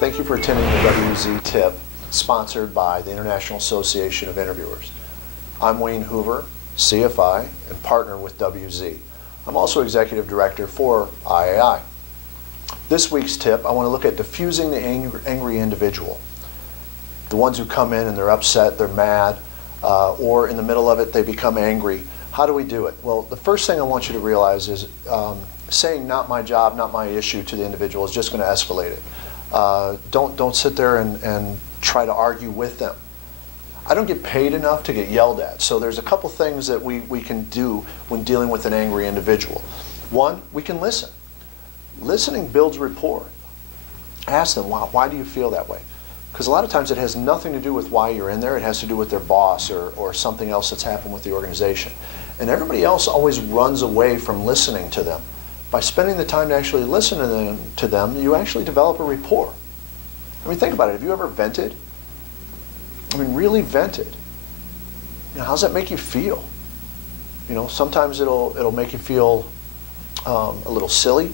Thank you for attending the WZ Tip, sponsored by the International Association of Interviewers. I'm Wayne Hoover, CFI, and partner with WZ. I'm also Executive Director for IAI. This week's tip, I want to look at diffusing the angry individual. The ones who come in and they're upset, they're mad, or in the middle of it they become angry. How do we do it? Well, the first thing I want you to realize is saying "not my job, not my issue" to the individual is just going to escalate it. Don't sit there and try to argue with them. I don't get paid enough to get yelled at, so there's a couple things that we can do when dealing with an angry individual. One, we can listen. Listening builds rapport. Ask them, why do you feel that way? Because a lot of times it has nothing to do with why you're in there. It has to do with their boss or something else that's happened with the organization. And everybody else always runs away from listening to them. By spending the time to actually listen to them, you actually develop a rapport. I mean, think about it. Have you ever vented? I mean, really vented. You know, how's that make you feel? You know, sometimes it'll make you feel a little silly,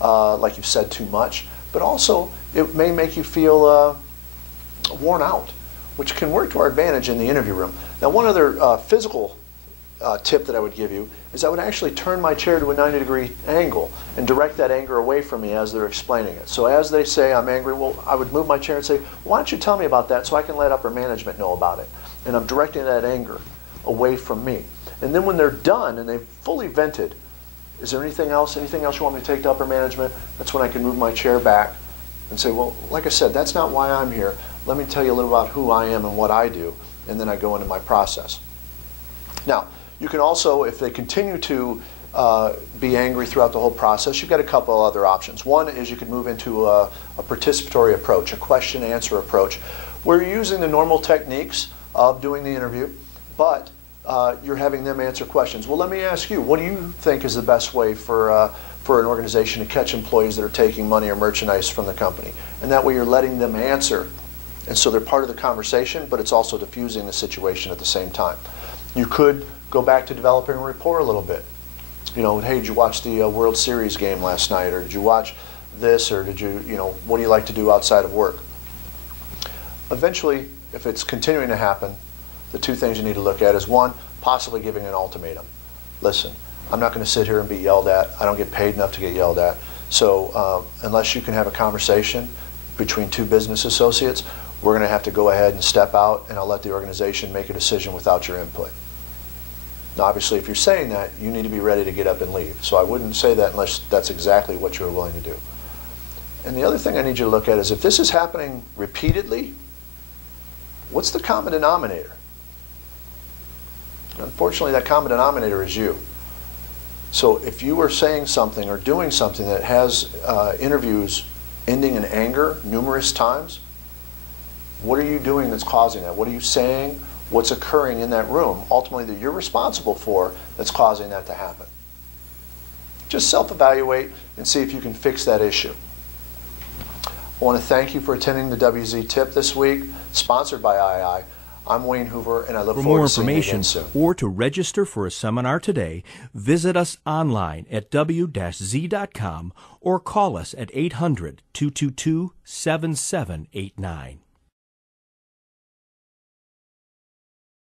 like you've said too much, but also it may make you feel worn out, which can work to our advantage in the interview room. Now, one other physical tip that I would give you is I would actually turn my chair to a 90-degree angle and direct that anger away from me as they're explaining it. So as they say, "I'm angry," well, I would move my chair and say, "Why don't you tell me about that so I can let upper management know about it?" And I'm directing that anger away from me. And then when they're done and they've fully vented, "Is there anything else you want me to take to upper management?" That's when I can move my chair back and say, "Well, like I said, that's not why I'm here. Let me tell you a little about who I am and what I do," and then I go into my process. Now, you can also, if they continue to be angry throughout the whole process, you've got a couple other options. One is you could move into a participatory approach, a question-answer approach, where you're using the normal techniques of doing the interview, but you're having them answer questions. Well, let me ask you, what do you think is the best way for an organization to catch employees that are taking money or merchandise from the company? And that way you're letting them answer. And so they're part of the conversation, but it's also diffusing the situation at the same time. You could go back to developing a rapport a little bit. You know, "Hey, did you watch the World Series game last night?" Or "Did you watch this?" Or "What do you like to do outside of work?" Eventually, if it's continuing to happen, the two things you need to look at is, one, possibly giving an ultimatum. "Listen, I'm not going to sit here and be yelled at. I don't get paid enough to get yelled at. So unless you can have a conversation between two business associates, we're going to have to go ahead and step out, and I'll let the organization make a decision without your input." Now, obviously, if you're saying that, you need to be ready to get up and leave. So I wouldn't say that unless that's exactly what you're willing to do. And the other thing I need you to look at is, if this is happening repeatedly, what's the common denominator? Unfortunately, that common denominator is you. So if you are saying something or doing something that has interviews ending in anger numerous times, what are you doing that's causing that? What are you saying? What's occurring in that room, ultimately, that you're responsible for, that's causing that to happen? Just self-evaluate and see if you can fix that issue. I want to thank you for attending the WZ Tip this week, sponsored by IAI. I'm Wayne Hoover, and I look forward to seeing you again soon. For more information or to register for a seminar today, visit us online at w-z.com or call us at 800-222-7789.